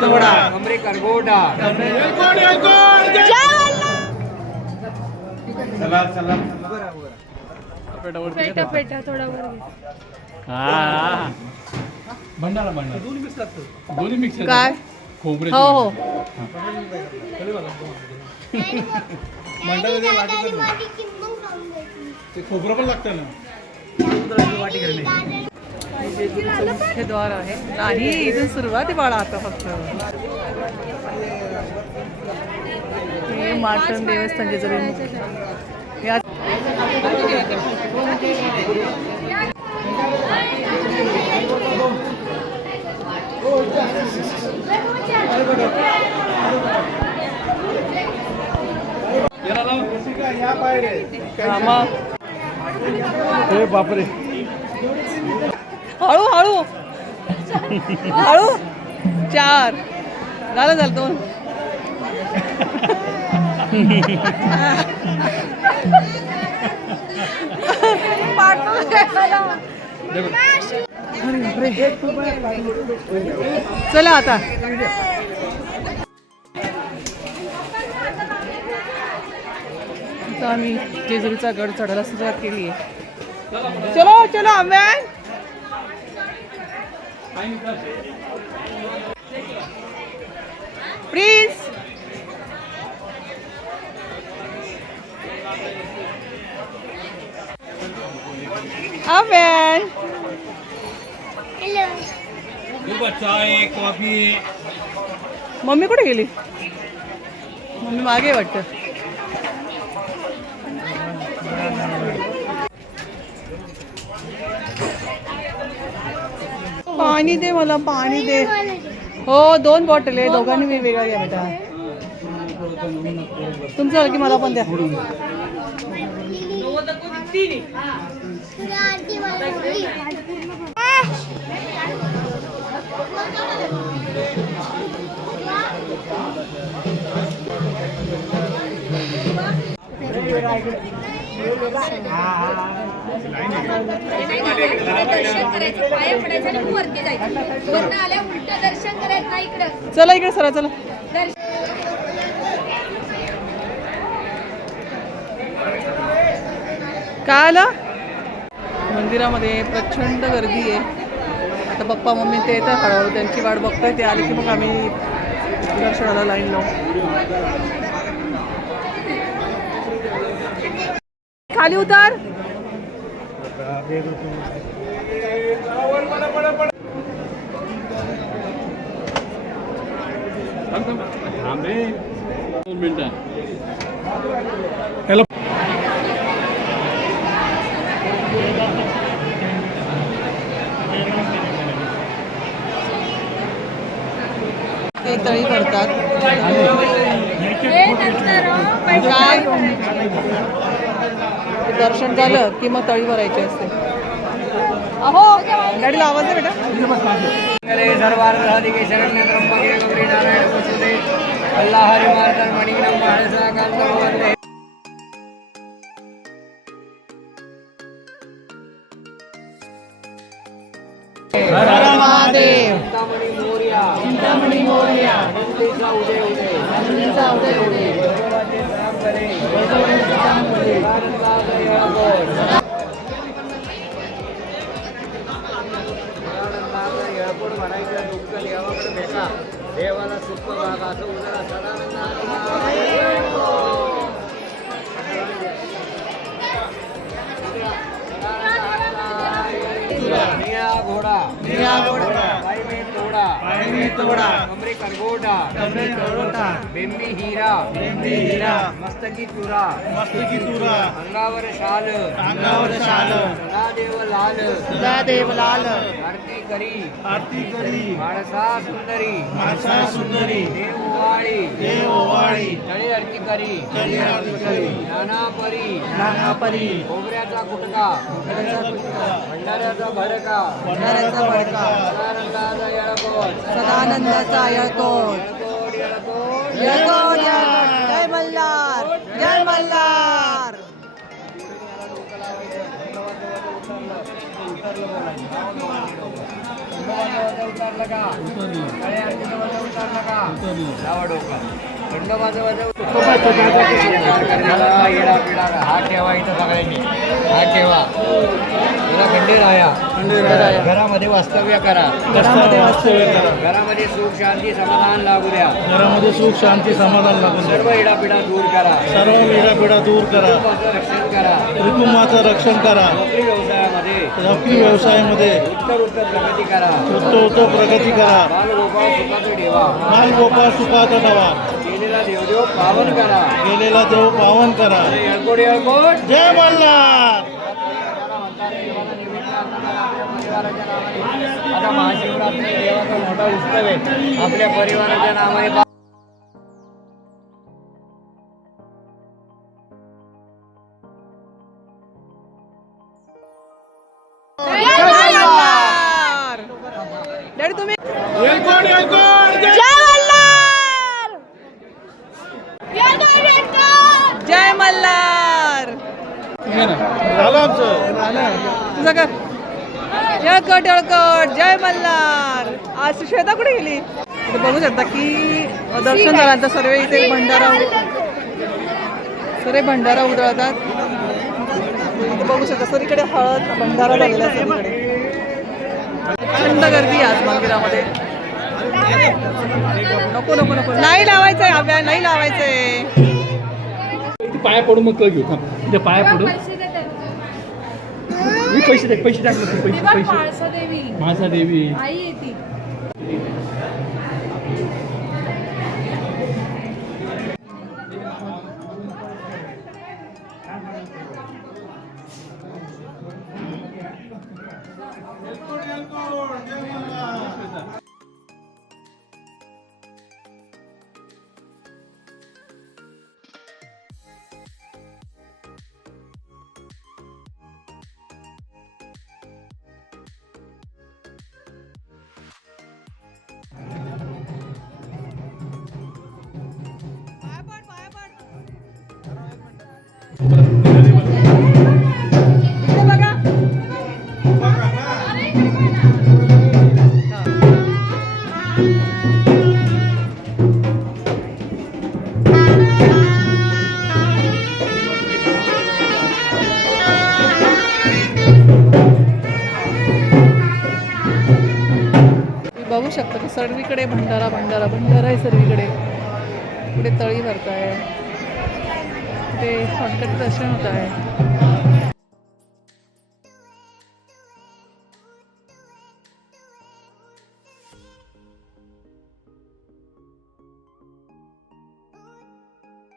तोडा कमरे करगोडा चला चला पेटा पेटा थोडा वर घे. भंडारा भंडारा दोन्ही मिक्स काय खोबरे हो हो ते खोबरं पण लागतं ना मुख्य द्वार आहे नाही इथून सुरुवात आहे बाळा आता फक्त हे मार्तंड देवस्थान जेजुरी या बापरे हळू हळू हळू 4 झालं 2 चला आता आम्ही जेजुरीचा गड चढायला सुरुवात केली आहे. चलो चलो मॅन प्लीज अमॅन चाय कॉफी मम्मी कुठे गेली मम्मी मागे वाटतं पाणी दे मला पाणी दे हो 2 बॉटल आहे दोघांनी वेगवेगळ्या द्या बेटा तुमचं की मला पण द्या चला इकडे सरा चला काय आलं मंदिरामध्ये प्रचंड गर्दी आहे आता पप्पा मम्मी ते येतात हळूहळू त्यांची वाट बघतोय ते आले की मग आम्ही दर्शनाला लाईन लावू खाली उतार हॅलो ते तळी करतात काय दर्शन झालं की मग तळी भरायची असते अहो गाडीला आवाज आहे बेटा सर्वार्थसाधिके शरण्य त्र्यंबके गौरी नारायण वसुदे अल्लाह हरि मार्दन मणिग्रह मानसा कांतम वंदे महादेव चिंतामणी मोरया चिंतामणी मोरया नंदीचा उदय उदय नंदीचा उदय उदय वैभवाचे नाम करे आनंदाचा येळकोट आनंदाचा येळकोट म्हणायचं दुःख देवाकडे भेटा देवाला सुख भाग असं उदरा सदानंदाचा येळकोट निळा घोडा पाय में तोड़ा कमरे करगोडा बेंबी हीरा मस्तकी चुरा अंगावर शाल सदादेव लाल आरती करी माणसा सुंदरी देव ओवाळी तळी आरती करी नाना परी खोबऱ्याचा गुटका भंडाऱ्याचा भडका सदानंदाचा येळकोट येळकोट जय मल्हार उतारलं का उतरलं अरे आरतीचं वजन उतारलं का उतरलं लावा डोकं खंडोबाचं वजन येडा पिडा हात ठेवा इथं सगळ्यांनी हात ठेवा तुला खंडीर राया घरामध्ये वास्तव्य करा घरामध्ये वास्तव्य करा. घरामध्ये सुख शांती समाधान लागू द्या घरामध्ये सुख शांती समाधान लागून द्या. सर्व इडापिडा दूर करा सर्व वेडापिडा दूर करा कुटुंबाचं रक्षण करा कुटुंबाचं रक्षण करा नोकरी व्यवसायामध्ये नोकरी व्यवसायामध्ये उत्तर प्रगती करा उत्तर प्रगती करा बालगोपाळ सुखाचं ठेवा माल गोपाळ सुखाचा ठेवा गेलेला देवदेव पावन करा गेलेला देव पावन करा येळकोट येळकोट जय मल्हार आता महाशिवरात्री देवाचा मोठा उत्सव आहे आपल्या परिवाराच्या नावाने डॅडी तुम्ही येळकोट येळकोट जय जय मल्हार झालं आमचं तुझं कर येळकट येळकट जय मल्हार. आज श्वेता कुठे गेली? इथे बघू शकता की दर्शन झाल्यानंतर सर्व इथे भंडारा उधळतात. इथे बघू शकता सगळीकडे हळद भंडारा झालेला आहे सगळीकडे. प्रचंड गर्दी आहे आज मंदिरामध्ये. नको नको नको नाही लावायचंय अभ्या नाही लावायचंय. पाया पडू मग घेऊ थांब पाया पडू मी पैसे टाकले पैसे माझा देवी आई येते बघू शकता की सर्वीकडे भंडारा भंडारा भंडारा आहे सर्वीकडे. पुढे तळी भरत आहे, पुढे हॉटकट दर्शन होत आहे.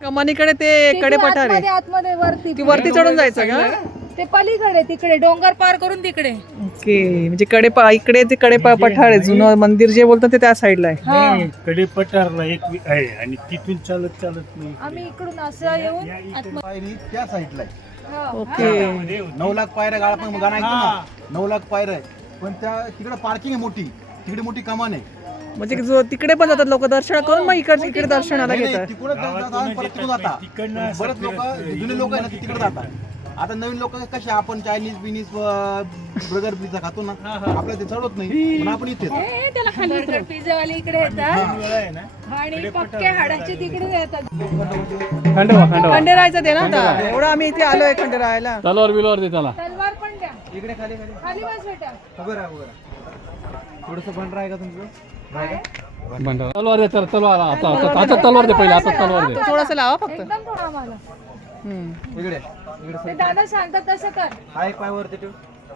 कमानीकडे ते कडे पठार आहे आतमध्ये वरती की वरती चढून जायचं का? ते पलीकडे तिकडे डोंगर पार करून तिकडे. ओके म्हणजे इकडे ते पठार आहे. जुनं मंदिर जे बोलतात ते त्या साईडला आहे. कडे पठारला एक आहे आणि तिथून चालत नाही आम्ही इकडून असं येऊन आतमध्ये. पायरी त्या साईडला आहे. ओके 9 लाख पायऱ्या गाळा पण गाणं ऐकतो ना 9 लाख पायऱ्या आहे पण त्या तिकडे पार्किंग आहे मोठी तिकडे मोठी कमान आहे. म्हणजे जो तिकडे पण जातात लोक दर्शन करून मग इकडे दर्शनाला नाही, घेतात. तिकडे परत तिकडून जातात बरेच लोक जुने लोक आहे ना ते तिकडे जातात. आता नवीन लोक कसे आपण चायनीज बिनीज बर्गर पिझ्झा खातो ना आपल्याला ते चढवत नाही पण आपण इथे ए, त्याला खाली उतरव. पिझ्झावाले इकडे येतात आणि पक्के हाडाचे तिकडे येतात. खंडेरायचं दे ना आता. एवढं आम्ही इथे आलोय खंडेरायला. तलवार बिलवार दे त्याला तलवार पण द्या. इकडे खाली खाली खाली बस बेटा. उभं राहा थोडस बंद आहे का तुमचं तलवार दे तलवार आता तलवार दे पहिले आता तलवार दे. तो थोडासा लावा फक्त. एकदम थोडा आम्हाला. इकडे इकडे ते दादा सांगतात तसं कर. हा एक पाय वरती ठेव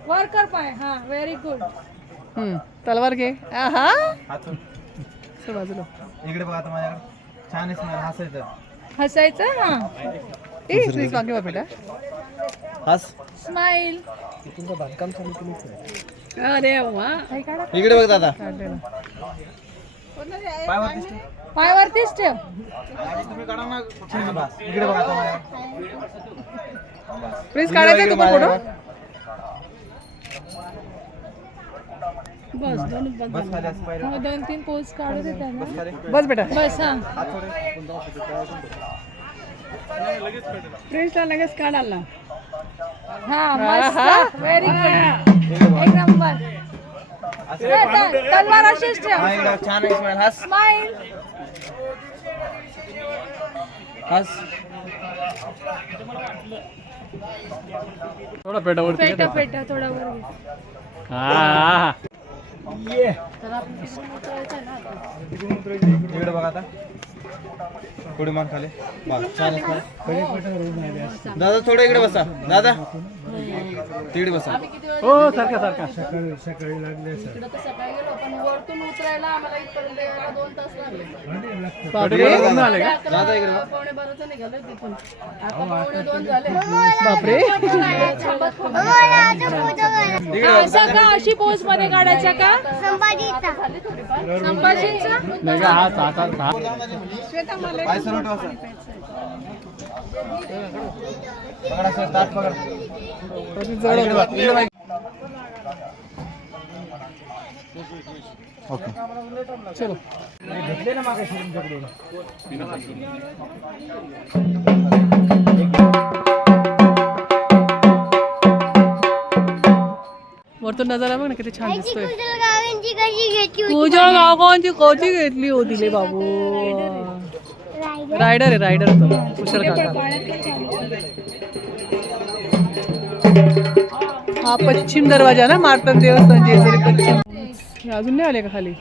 वर कर पाय. हा व्हेरी गुड. तलवार घे. आहा हातून सर बाजूला. इकडे बघा आता माझ्याकडे छान आहे हसायचं हसायचं. हा ए प्लीज मागे वा बेटा. हस स्माइल. तुमचं बांधकाम चालू केलं अरे वा. इकडे बघ दादा काढलेलं. पाय वरतीच ठेव पायवरतीच ठेव. तुम्ही काढा ना बस इकडे बघा आता माझ्याकडे प्लीज काढायचा तू पण फोटो. बस दोन बस खाली असं पायऱ्या. 2-3 पोज काढू दे त्यांना. खाली बस बेटा. बस हा. हात थोडे प्रिन्सला लगेच काढायला. हा मस्त. Very good. एक नंबर. तलवार अशीच ठेव. छान आहे स्माइल. हस स्माईल. हस. थोडा पेटावरती घे. पेटा पेटा थोडा वर घे. हा इकडे बघा आता थोडी मान खाली बघ छान आहे smile. दादा थोडं इकडे बसा दादा तिकडे बसा हो सारखा सारखा इकडं तर सकाळी गेलो पण वरतून उतरायला आम्हाला इथपर्यंत यायला 2 तास लागले. पेटावरून आले का? दादा इकडे बघा. पावणे 12चं निघालोय तिथून. आता पावणे 2 झाले. बापरे. असं का अशी पोज मध्ये काढायचा का? संभाजीचा. नाही का हात हात हात पाय सरळ ठेवा सर. पकडा सर ताट पकडा. इकडे बघ, इकडे बघ. ओके चलो वरतून नजारा बघ ना किती छान दिसतोय. गावांची कशी घेतली होती? तुझ्या गावाची कशी घेतली होती ले बाबू. रायडर आहे रायडर तो कुशल काका. हा पश्चिम दरवाजा ना मार्तंड देवस्थान जेजुरी पश्चिम. हे अजून नाही आले का खाली.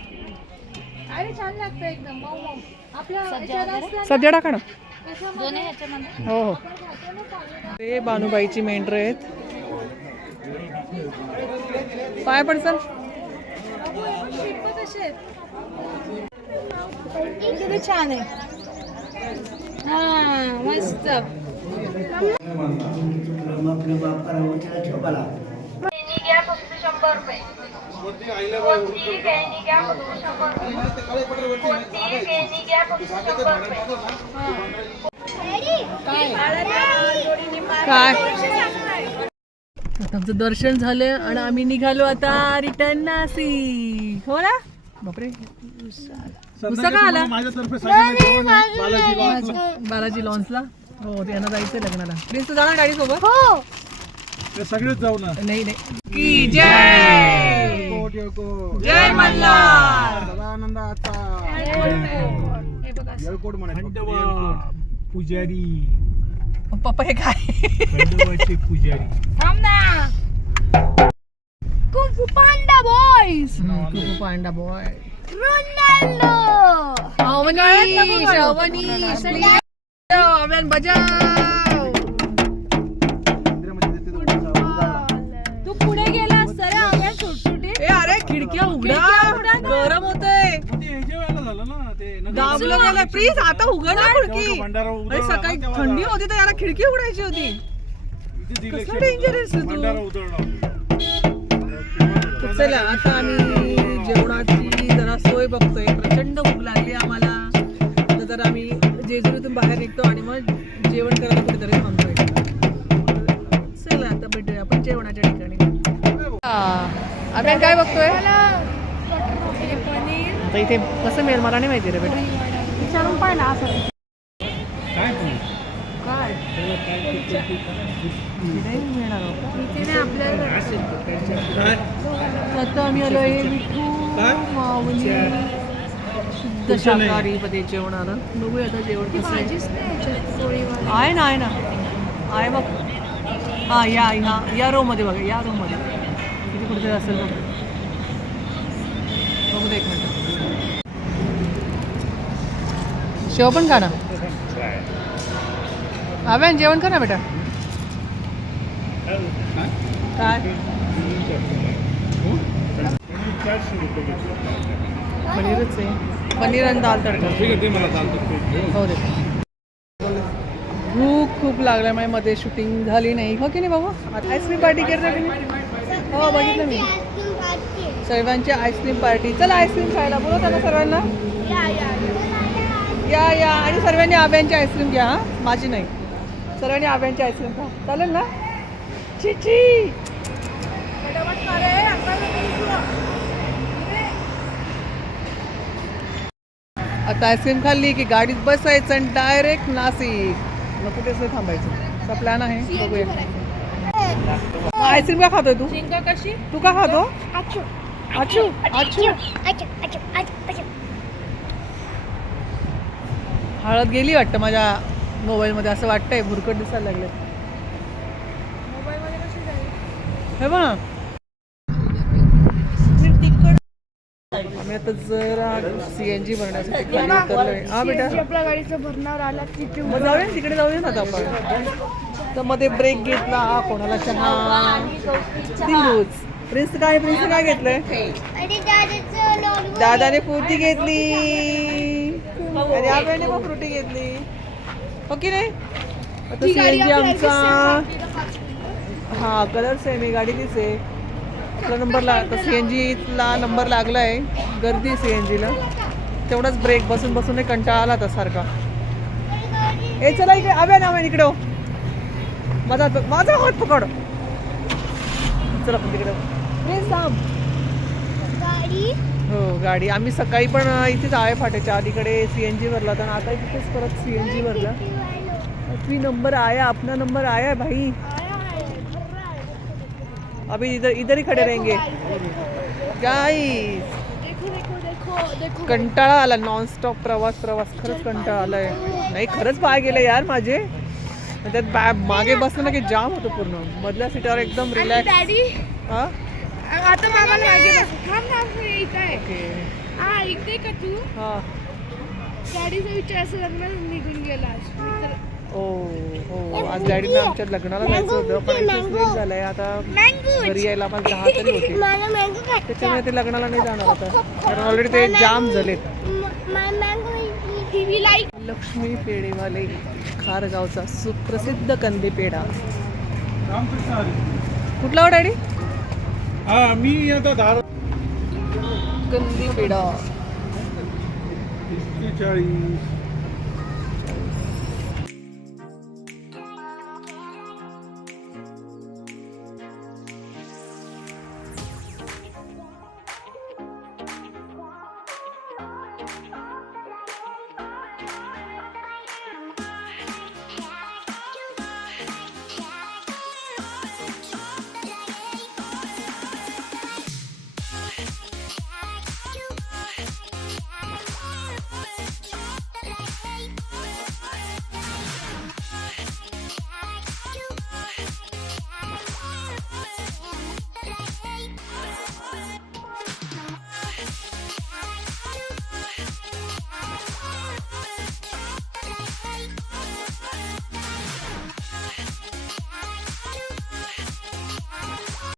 अरे छान लागतं एकदम मऊ मऊ. आपल्या ह्याच्यात असतं सध्या टाका ना. दोन्ही ह्याच्यामध्ये. हो हो. ते बानुबाईची मेंढर आहेत. पाय पडसन. किती छान आहे. हा मस्त. काय आता आमचं दर्शन झालं आणि आम्ही निघालो आता रिटर्न नाशिक. हो ना. बापरे दुसरा का आला. बालाजी लॉन्सला. हो त्यांना जायचंय लग्नाला. प्लीज तू जाणार गाडी सोबत. हो. सगळेच जाऊ ना. नाही नाही की जय जय मल्हार. सदानंदाचा हे बघा. येळकोट म्हणायचं. पुजारी पप्पा हे काय. पुजारी थांब ना. Kung fu panda boys. Panda boy. Ronaldo. Avani Avani Avyaan बजाव. तू पुढे गेला सर आम्ही सुटसुटी. ए अरे खिडक्या उघडा. गरम होतंय. दाबलं गेलं. प्लीज आता उघड ना खिडकी. अरे सकाळी थंडी होती तर याला खिडकी उघडायची होती. कसलं डेंजरस तू. चला आता आम्ही जेवणाची जरा सोय बघतोय. प्रचंड भूक लागली आम्हाला. आता जर आम्ही जेजुरीतून बाहेर निघतो आणि मग जेवण करायला कुठेतरी थांबतोय. चला आता भेटूया आपण जेवणाच्या ठिकाणी. आपण काय बघतोय आता इथे कसं मिळेल मला नाही माहिती रे बेटा. विचारून पाहिजे असं. काय मिळणार इथे नाही आपल्याला. आता आम्ही आलोय विठू माऊली शुद्ध शाकाहारी मध्ये जेवणाला. बघूया आता जेवण कसं आहे. भाजीच नाही ह्याच्यात पोळीवाली. आहे ना आहे ना आहे बघ. हा या रो मध्ये बघा. या रो मध्ये किती कुठे असेल बघ. बघू दे एक मिनिट. शेव पण खा ना. आव्यान जेवण कर ना बेटा. काय पनीरच आहे. पनीर आणि दाल तडका. हो दे. भूक खूप लागल्या. माझ्या मध्ये शूटिंग झाली नाही हो की नाही बाबा. आईस्क्रीम पार्टी करणार की नाही. हो बघितलं मी. सर्वांची आईस्क्रीम पार्टी. चला आईस्क्रीम खायला बोलव त्यांना सर्वांना. या आणि सर्वांनी आव्यांची आईस्क्रीम घ्या. हा माझी नाही. सर्वांनी आव्यांची आईस्क्रीम खा. चालेल ना. चिची आता आईस्क्रीम खाल्ली की गाडीत बसायचं आणि डायरेक्ट नाशिक. मग कुठेच नाही थांबायचं. असा प्लॅन आहे. बघूया. आईस्क्रीम का खातोय तू. शिंगा कशी. तू का खातो. आचू आचू हळद गेली वाटतं माझ्या मोबाईलमध्ये, असं वाटतंय. भुरकट दिसायला लागले. हे बघ ना, आम्ही आता जरा CNG भरण्यासाठी खाली उतरलोय. हा बेटा, आपल्या गाडीचं भरणार आला तिथे मग जाऊया तिकडे, जाऊया ना आता आपण. तर मध्ये ब्रेक घेतला, कोणाला चहा दिलोच. प्रिन्स काय घेतलंय? दादाने फ्रुटी घेतली आणि आम्ही पण फ्रुटी घेतली, हो की नाही? आता CNG आमचा हा कलर सेम आहे, गाडी तीच आहे. आपला नंबर CNG ला नंबर लागलाय. गर्दी CNG ला, तेवढाच ब्रेक बसून बसून कंटाळा आला आता सारखा. ए चला इकडे, आव्या ना इकडे हो. माझा हात पकड. चला पण तिकडे थांब. हो गाडी आम्ही सकाळी पण इथेच आहे फाट्याच्या अलीकडे CNG भरला होता, आता इथेच परत CNG भरला. अभी नंबर आया, अपना नंबर आया भाई. अभी इधर ही खड़े रहेंगे गाइस. कंटाळा आला, नॉनस्टॉप प्रवास. खरंच कंटाळा आलाय. नाही खरंच पाय गेले यार माझे. त्यात मागे बसलं ना की जाम होतं पूर्ण. मधल्या सीटावर एकदम रिलॅक्स. हा आता मामाला मागे थांब इथे आहे. हा इकडे का तू? हा गाडीचा विचार असं लग्न निघून गेला. हो आज डॅडीला आमच्या लग्नाला जायचं होतं, पण इथेच लेट झालंय. आता घरी यायला आम्हाला 10 तरी होते, त्याच्यामुळे ते लग्नाला नाही जाणार आता, कारण ऑलरेडी ते जाम झालेत. लक्ष्मी पेढेवाले खारगावचा सुप्रसिद्ध कंदी पेढा. कुठला हो डॅडी? मी आता कंदी पेढा 40